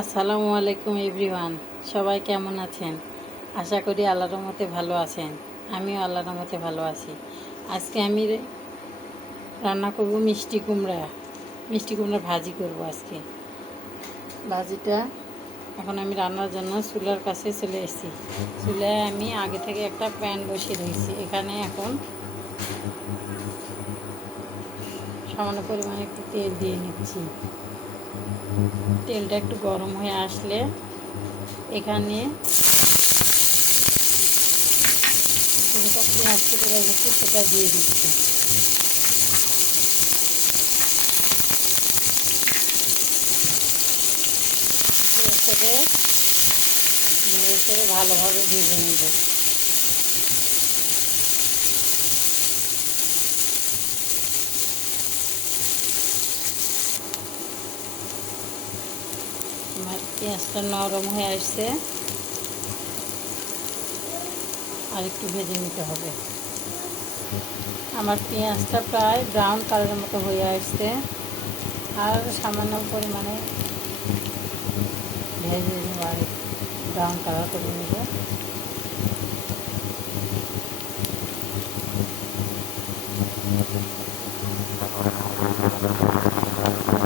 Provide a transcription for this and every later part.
আসসালামু আলাইকুম এভরিওয়ান, সবাই কেমন আছেন? আশা করি আল্লাহর রহমতে ভালো আছেন। আমিও আল্লাহর রহমতে ভালো আছি। আজকে আমি রান্না করব মিষ্টি কুমড়া ভাজি করব আজকে। ভাজিটা এখন আমি রান্নার জন্য চুলার কাছে চলে এসেছি। চুলায় আমি আগে থেকে একটা প্যান বসিয়ে দিয়েছি। এখানে এখন সামান্য পরিমাণে একটু তেল দিয়ে নিচ্ছি। তেলটা একটু গরম হয়ে আসলে এখানে যেটা পেঁয়াজ কেটে রেখেছি সেটা দিয়ে দিচ্ছি। নেড়ে নেড়ে ভালোভাবে ভেজে নেব। আমার পেঁয়াজটা নরম হয়ে আসছে, আর একটু ভেজে নিতে হবে। আমার পেঁয়াজটা প্রায় ব্রাউন কালারের মতো হয়ে আসছে, আর সামান্য পরিমাণে ভেজে নেব, আর ব্রাউন কালার করে নেব।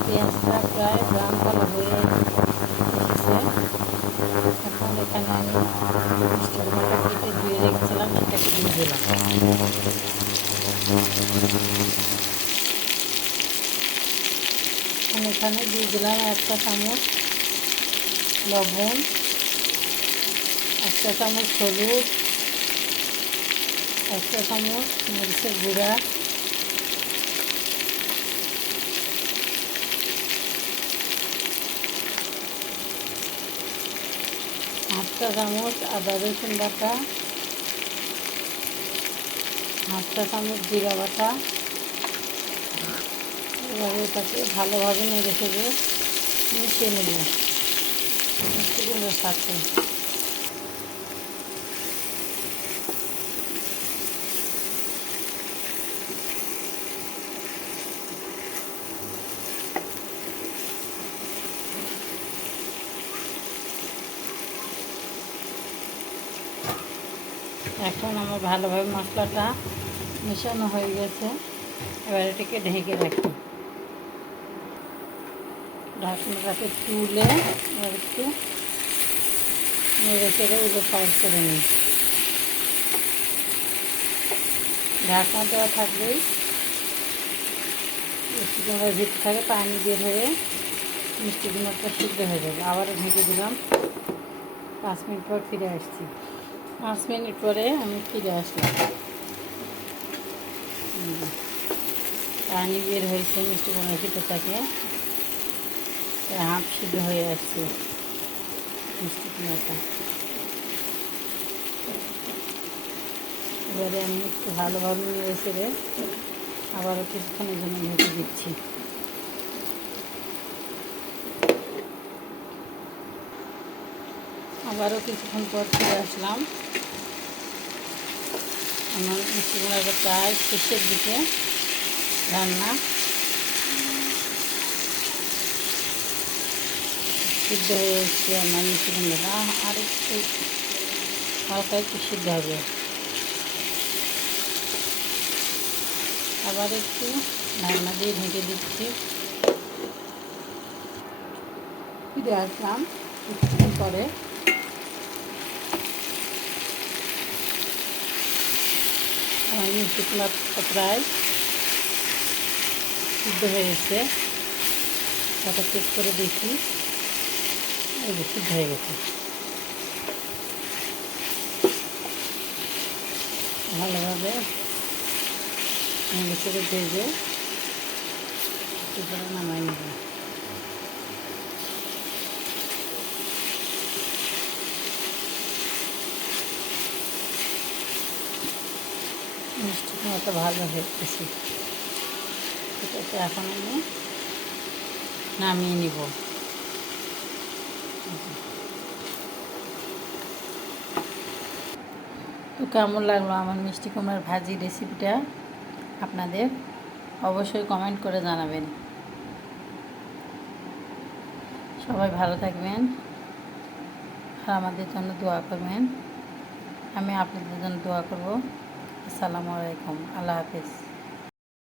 পেঁয়াজটা প্রায় ব্রাউন কালার হয়ে এসেছে। এখন এখানে আমি মিষ্টি কুমড়াটা কেটে ধুয়ে রেখেছিলাম, সেটাকে দিয়ে দিলাম। এখানে দিয়ে দিলাম 1 চা চামচ লবণ, 1 চা চামচ হলুদ, 1 চা চামচ মরিচের গুঁড়া, 1/2 চা চামচ আদা রসুন বাটা, 1/2 চা চামচ জিরা বাটা। এবারে এটাকে ভালোভাবে নেড়ে চেড়ে মিশিয়ে নেব মিষ্টি কুমড়োর সাথে। এখন আমার ভালোভাবে মশলাটা মেশানো হয়ে গেছে। এবার এটাকে ঢেকে রাখি। ঢাকনাটাকে তুলে এবার একটু নেড়ে চেড়ে উলট পালট করে নিই। ঢাকনা দেওয়া থাকলেই মিষ্টি কুমড়ার ভিতর থেকে পানি দিয়ে ধরে মিষ্টি কুমড়াটা সিদ্ধ হয়ে যাবে। আবারও ঢেকে দিলাম। 5 মিনিট পর ফিরে আসছি। 5 মিনিট পরে আমি ফিরে আসলাম। পানি বের হয়েছে মিষ্টি কুমড়ার ভিতর থেকে, হাফ সিদ্ধ হয়ে আসছে মিষ্টি কুমড়াটা। এবারে আমি একটু ভালোভাবে নেড়ে চেড়ে আবারও কিছুক্ষণের জন্য ঢেকে দিচ্ছি। আবারও কিছুক্ষণ পর ফিরে আসলাম। আমার মিষ্টি কুমড়াটা প্রায় শেষের দিকে রান্না, সিদ্ধ হয়ে এসছে আমার মিষ্টি কুমড়াটা। আর একটু হালকা একটু সিদ্ধ হবে। আবার একটু ঢাকনা দিয়ে ঢেকে দিচ্ছি। ফিরে আসলাম কিছুক্ষণ পরে। আমার মিষ্টি কুমড়াটা প্রায় সিদ্ধ হয়ে এসছে। তারপর চেক করে দেখি, এই যে সিদ্ধ হয়ে গেছে। ভালোভাবে নেড়ে চেড়ে ভেজে একটু করে নামাই নেব। মিষ্টি কুমড়াটা ভালো হয়ে গেছে। এটাকে এখন আমি নামিয়ে নিব। তো কেমন লাগলো আমার মিষ্টি কুমড়ার ভাজি রেসিপিটা আপনাদের? অবশ্যই কমেন্ট করে জানাবেন। সবাই ভালো থাকবেন আর আমাদের জন্য দোয়া করবেন। আমি আপনাদের জন্য দোয়া করব। আসসালামু আলাইকুম, আল্লাহ হাফিজ।